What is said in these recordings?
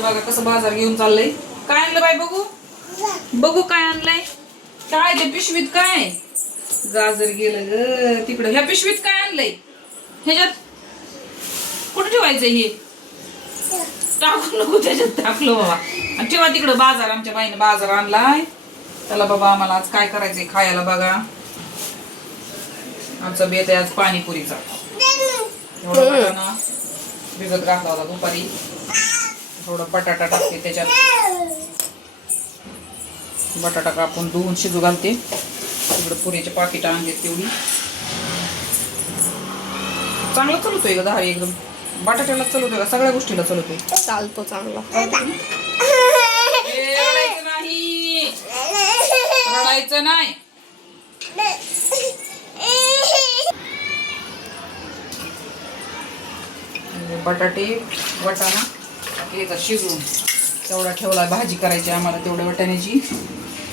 इकडे बघा कसं बाजार घेऊन चाललंय. काय आणलं बाई? बघू बघू काय आणलंय. काय ते पिशवीत काय? गाजर गेलं ग तिकडं. ह्या पिशवीत काय आणलंय? ह्याच्यात कुठं ठेवायचं हे? टाकू नको त्याच्यात. टाकलं बाबा. आणि ठेवा तिकडं. बाजार आमच्या बाईने बाजार आणलाय. त्याला बाबा आम्हाला आज काय करायचंय खायला बघा. आमचा बेत आहे आज पाणीपुरीचा. एवढा ना भिजत घातला होता दुपारी. थोडा बटाटा टाकते त्याच्यात. बटाटा कापून धुवून शिजू घालते. इकडे पुरीचे पाकिट आणले तेवढी. चांगलं चलतोय ग दहा एकदम. बटाट्याला चलवतोय का सगळ्या गोष्टीला चलवतोय. चालतो चांगला. रडायचं नाही. रडायचं नाही. बटाटे वाटाणा याचा शिजवून तेवढा ठेवला. भाजी करायची आम्हाला तेवढ्या वाटाण्याची.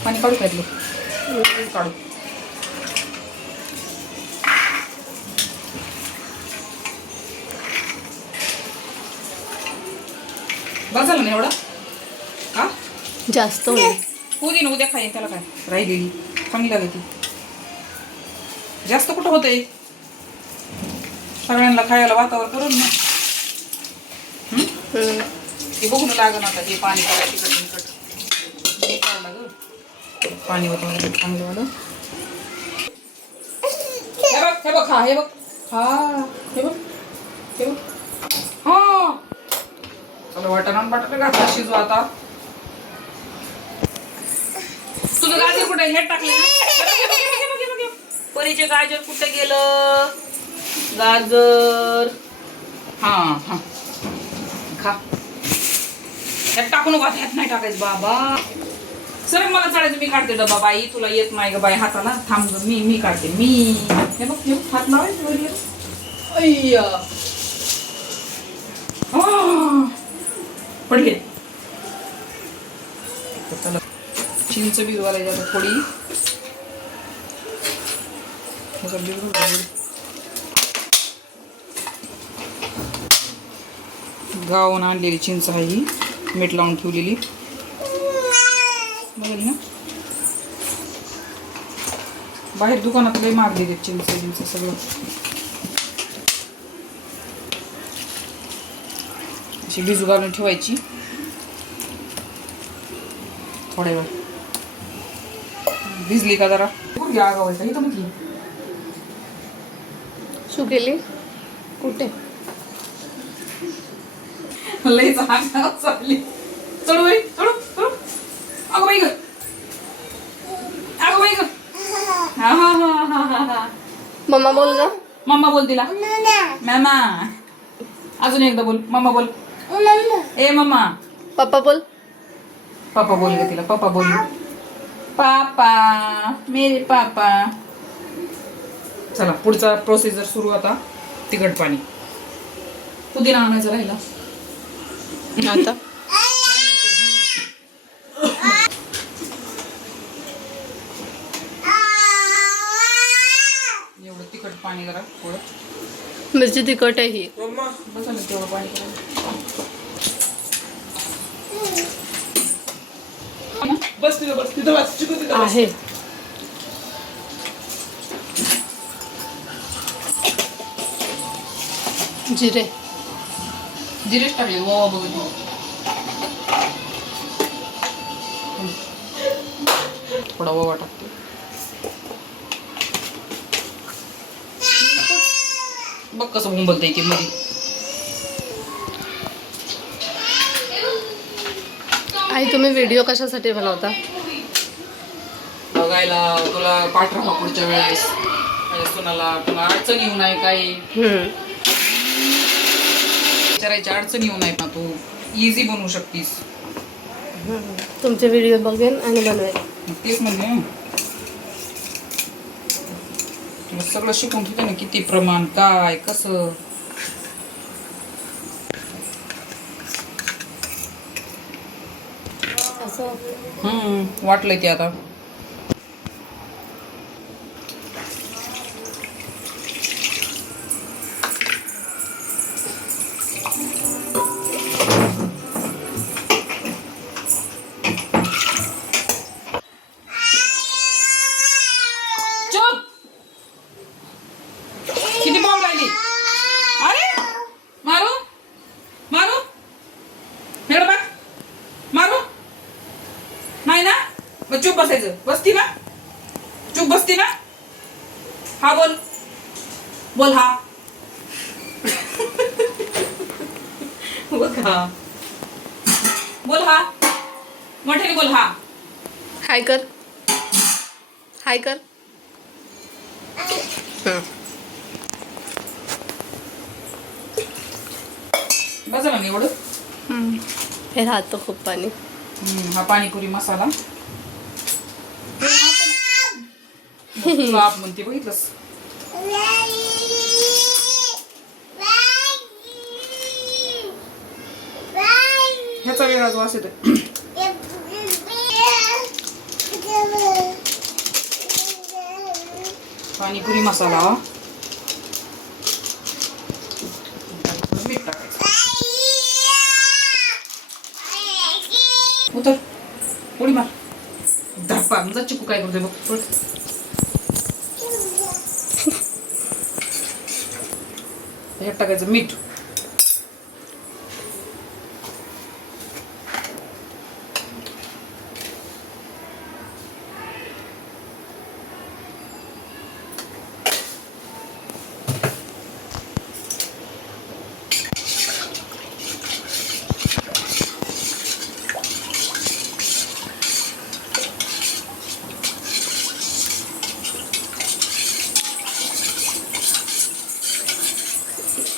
पाणी काढू काढलं काढू. बस झालं ना एवढा. हा जास्त होईल. होऊ दे ना उद्या खाईन. त्याला काय राहिलेली चांगली लागते. जास्त कुठं होतंय. सगळ्यांना खायला वातावरण करून ना. ते बघून लागण आता. ते पाणी काढायचं तिकट काढला ग. पाणी होतं चांगलं वालं. हे बघ हे बघ. हा हे बघ. हा हे बघ हे बघ. हा चला वाटाणा बटाटे घातला शिजू आता. तुझं गाजर कुठे? हे टाकले ना. परीचे गाजर कुठे गेलं? गाजर. हा हा खा. ह्यात टाकू नको. ह्यात नाही टाकायचं बाबा. सर मला चालायचं. मी काढते डबा. बाई तुला येत नाही ग बाई हाताला. थांब ग. मी काढते. मी हे बघ हे बघ. हात लावायचं. अय्या पडले. चला चिंच भिजवायला जातं थोडी. गावून आणलेली चिंच आहे ही. मीठ लावून ठेवलेली. बघाल ना बाहेर दुकानात लय मागली ते चिंच सगळं. अशी भिजू घालून ठेवायची थोड्या वेळ. भिजली का जरा आगावायचा इथं म्हटली. सुकेली कुठे? लयच आगाव चालली. चढू बाई चढू चढू. अगं बाई ग. अगं बाई ग. हा हा हा हा हा. मम्मा बोल ग. मम्मा बोल तिला. मम्मा. अजून एकदा बोल. मम्मा बोल. ए मम्मा. पप्पा बोल. पापा बोल ग तिला. पापा बोल. पापा मेरे पापा. चला पुढचा प्रोसिजर सुरू आता. तिखट पाणी. पुदिना आणायचा राहिला आता. एवढं तिखट पाणी जरा थोडं. मिरची तिखट आहे ही. बसा ना तेवढं पाणी आहे. जिरे जिरेच टाकले. वा बघ थोडा ओवा टाकते. बघ कसं मुंबलता येते मध्ये. आई तुम्ही व्हिडिओ कशासाठी बनवता? बघायला तुला पाठवा पुढच्या वेळेस. कोणाला तुला अडचण येऊ नये काही. विचारायची अडचण येऊ नये ना. तू इझी बनवू शकतीस. तुमचे व्हिडिओ बघेन आणि बनवेन. तेच म्हणजे तुला सगळं शिकून ठेवते ना. किती प्रमाण काय कसं. वाटलंय ते आता. मग चूप बसायचं. बसती ना? चूप बसती ना? हा बोल. बोल हा. बोल हा. बोल हा. मोठ्याने बोल हा. हाय कर. हाय कर. बसा ना एवढं. हे राहतं खूप पाणी. हा पाणीपुरी मसाला. बाप म्हणते बघितलंस. ह्याचा वेगळाच वास येतो. पाणीपुरी मसाला. मीठ टाकायचं. उतर उडी मार. धप्पा तुझा चिकू काय करतोय बघ. उठ. ह्यात टाकायचं मीठ.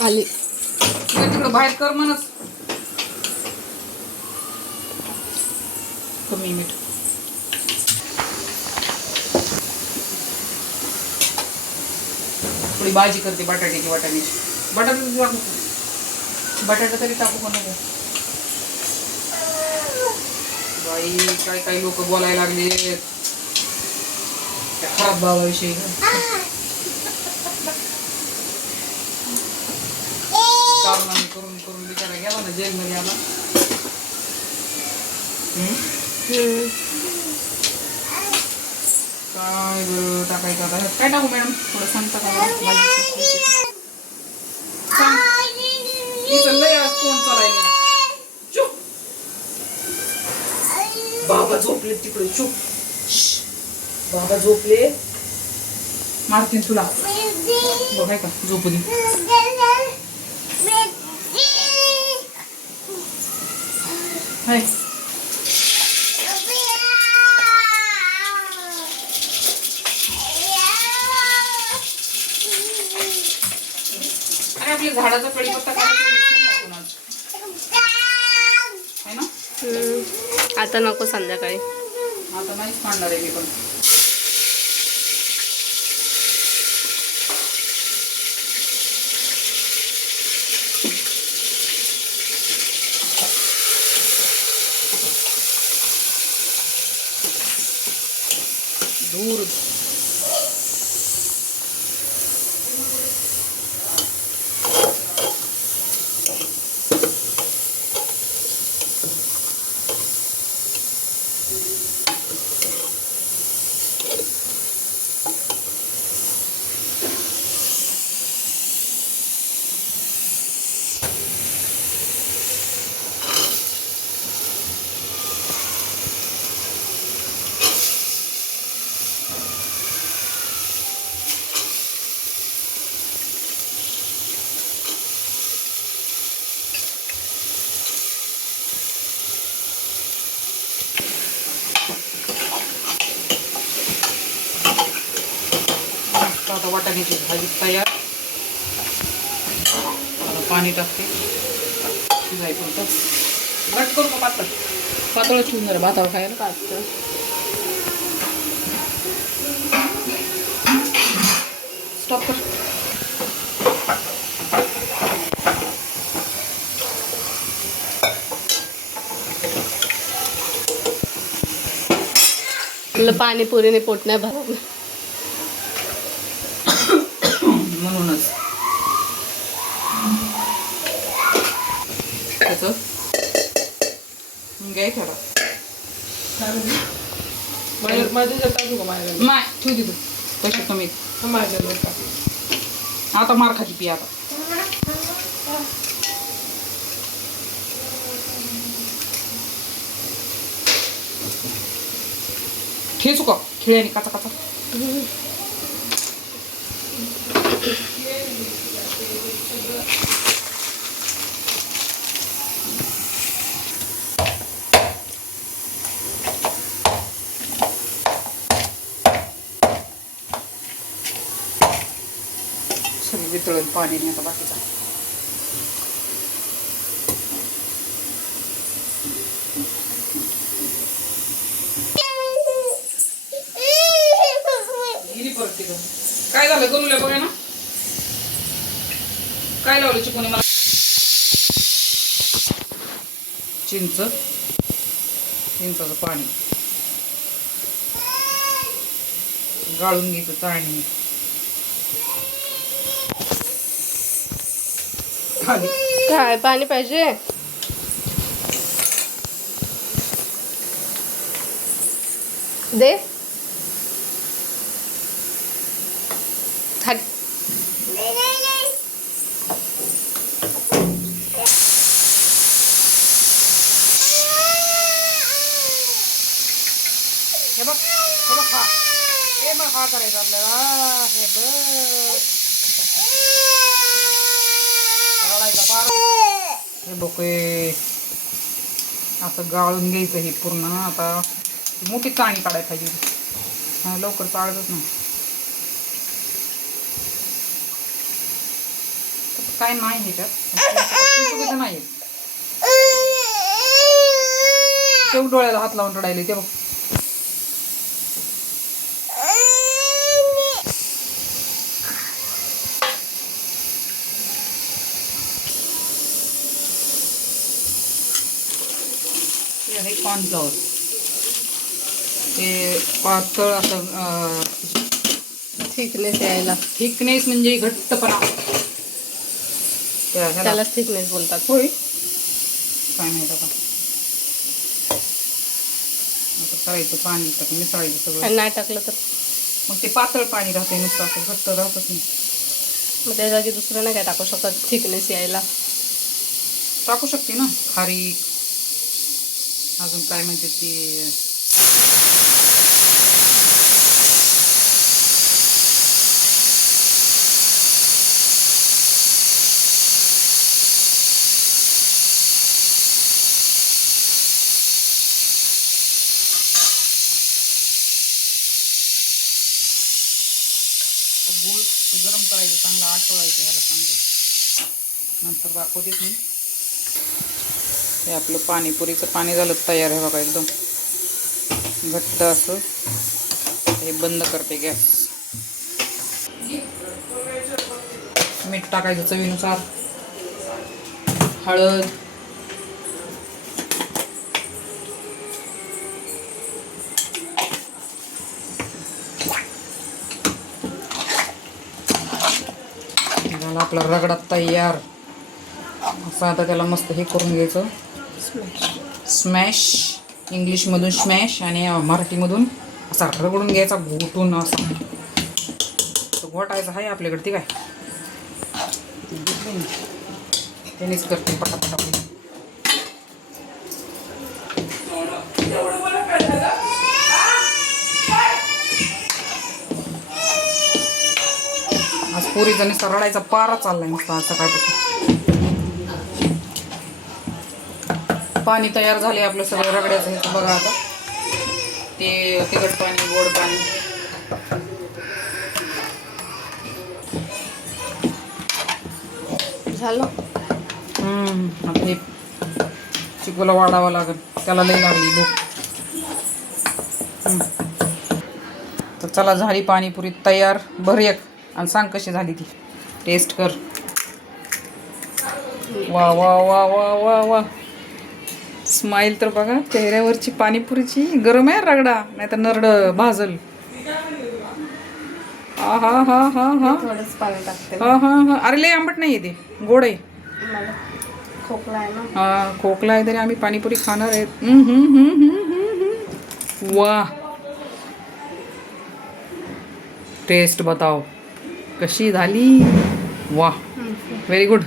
आली. तिकडं बाहेर कर म्हणच. कमी मीठ. थोडी भाजी करते बटाट्याची वाटाण्याची. बटाटा तरी टाकू का नको. बाई काय काही लोक बोलायला लागले खराब भावाविषयी. कारणाने करून करून बिचारा गेला ना जेलमध्ये आला. काय बरं टाकायचं आता. काय टाकू मॅडम थोडं सांगता का? लय कोण चालायला. चुप. बाबा झोपले तिकडे. चुप. बाबा झोपले. मारतीन तुला बघाय का झोपली. हाय आपल्या झाडाचा कढीपत्ता करायचा आहे ना. आता नको संध्याकाळी. आता नाहीच काढणार आहे मी पण. दूर आता वाटाण्याची भाजी तयार. आता पाणी टाकते. शिजायपुरतं घट करू का पातळ. पातळ ठेवून जरा भातावर खायला. पातळ. स्टॉप कर. पाणीपुरीने पोट नाही भरत. म्हणूनच त्याचं घ्याय थोडा. नाही ठेवू दे तू. पैसे कमी. आता मार खाती पी आता. खेचू का खिळ्याने काचा काचा. सगळी वितळेल पाणी नाही आता बाकीचा. गिरी परत तिथं. काय झालं करूया बघा ना. काय लावलं चिकूने मला. चिंचाचं पाणी गाळून घ्यायचं चाळणी. काय पाणी पाहिजे. दे खाली. हे बघ हा. हे मग हा करायचा आपल्याला. हे बघ रडायचा पार. हे बघ असं गाळून घ्यायचं हे पूर्ण. आता मोठी चाळणी काढायला पाहिजे. लवकर चाळतच नाही. काय नाही ह्याच्यात नाही. तेवढं डोळ्याला हात लावून रडायले ते बघ. हे कॉर्नफ्लॉवर. ते पातळ असं थिकनेस यायला. थिकनेस म्हणजे घट्टपणा. त्यालाच थिकनेस बोलतात. होय काय माहित आता. आता करायचं पाणी टाक मिसळायचं सगळं. आणि नाही टाकलं तर मग ते पातळ पाणी राहते नुसतं असं घट्ट राहतच नाही. मग त्या जागी दुसरं नाही काय टाकू शकत थिकनेस यायला. टाकू शकते ना खारीक. अजून काय म्हणते ती गूळ गरम करायचं चांगलं आटवायचं ह्याला चांगलं. नंतर दाखवतेच मी. हे आपलं पाणीपुरीचं पाणी झालं तयार. आहे बघा एकदम घट्ट असं. हे बंद करते गॅस. मीठ टाकायचं चवीनुसार. हळद. झाला आपला रगडा तयार. असं आता त्याला मस्त हे करून घ्यायचं. स्मॅश. इंग्लिशमधून स्मॅश आणि मराठीमधून असा रगडून घ्यायचा घोटून. असं घोटायचं आहे आपल्याकडे. ती काय त्यानेच करते पटापटा. आज पोरीचा नुसता रडायचा पारा चाललाय नुसता आज सकाळपासून. पाणी तयार झाले आपलं सगळं रगड्याचं. हे बघा आता ते तिखट पाणी गोड पाणी. झालं. आता हे चिकूला वाढावं लागेल. त्याला लई लागली भूक. तर चला झाली पाणीपुरी तयार. भर एक आणि सांग कशी झाली ती. टेस्ट कर. वा वा वा वा वा वा. स्माईल तर बघा चेहऱ्यावरची पाणीपुरीची. गरम आहे रगडा नाही तर नरड भाजल. हा हा हा हा हा. थोडंच पाणी टाकते. हा हा हा. अरे लय आंबट नाही ते गोड आहे. मला खोकला आहे ना. हा खोकला आहे तरी आम्ही पाणीपुरी खाणार आहेत. वा. टेस्ट बताओ कशी झाली. वा व्हेरी गुड.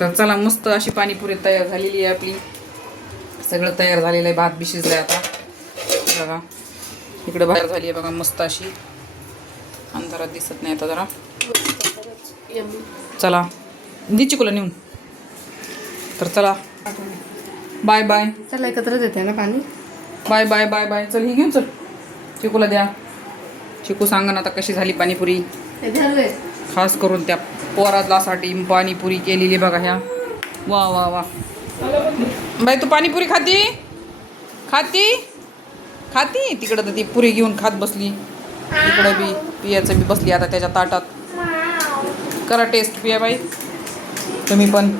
तर चला मस्त अशी पाणीपुरी तयार झालेली आहे आपली. सगळं तयार झालेलं आहे. भात बी शिजलाय आता बघा. इकडे बाहेर झाली आहे बघा मस्त अशी, अंधारात दिसत नाही आता जरा. यम्मी. चला दी चिकूला नेऊन. तर चला बाय बाय चला एकत्रच येते ना पाणी. Bye bye bye bye. चल ही घेऊन चल, चिकूला द्या. चिकू सांगा ना आता कशी झाली पाणीपुरी. हे झालंय. खास करून त्या पोरासाठी पाणीपुरी केलेली बघा ह्या. वा वा वा. बाई तू पाणीपुरी खाती खाती खाती. तिकडं तर ती पुरी घेऊन खात बसली, इकडं बी पियाचं बी बसली आता त्याच्या ताटात. करा टेस्ट पिया बाई तुम्ही पण.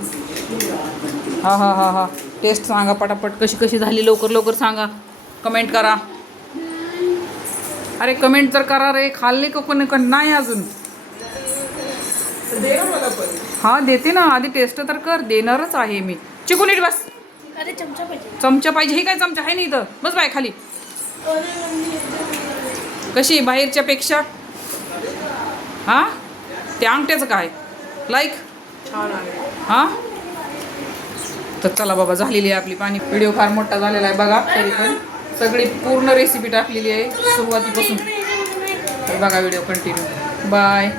हा हा हा हा टेस्ट सांगा पटापट कशी कशी झाली. लवकर लवकर सांगा, कमेंट करा. अरे कमेंट तर करा रे. खाल्ली का कोणी नाही अजून. हा देते ना, आधी टेस्ट तर कर. देणारच आहे मी. चिकू नीट बस. अरे चमचा पाहिजे. चमचा पाहिजे. हे काय चमचा आहे नाही इथं. बस बाय खाली. कशी बाहेरच्या पेक्षा. हा ते अंगठ्याचं काय लाईक छान आहे. हा. तर चला बाबा झालेली आहे आपली पाणी. व्हिडिओ फार मोठा झालेला आहे बघा, तरी पण सगळी पूर्ण रेसिपी टाकलेली आहे सुरुवातीपासून. तर बघा व्हिडिओ कंटिन्यू. बाय.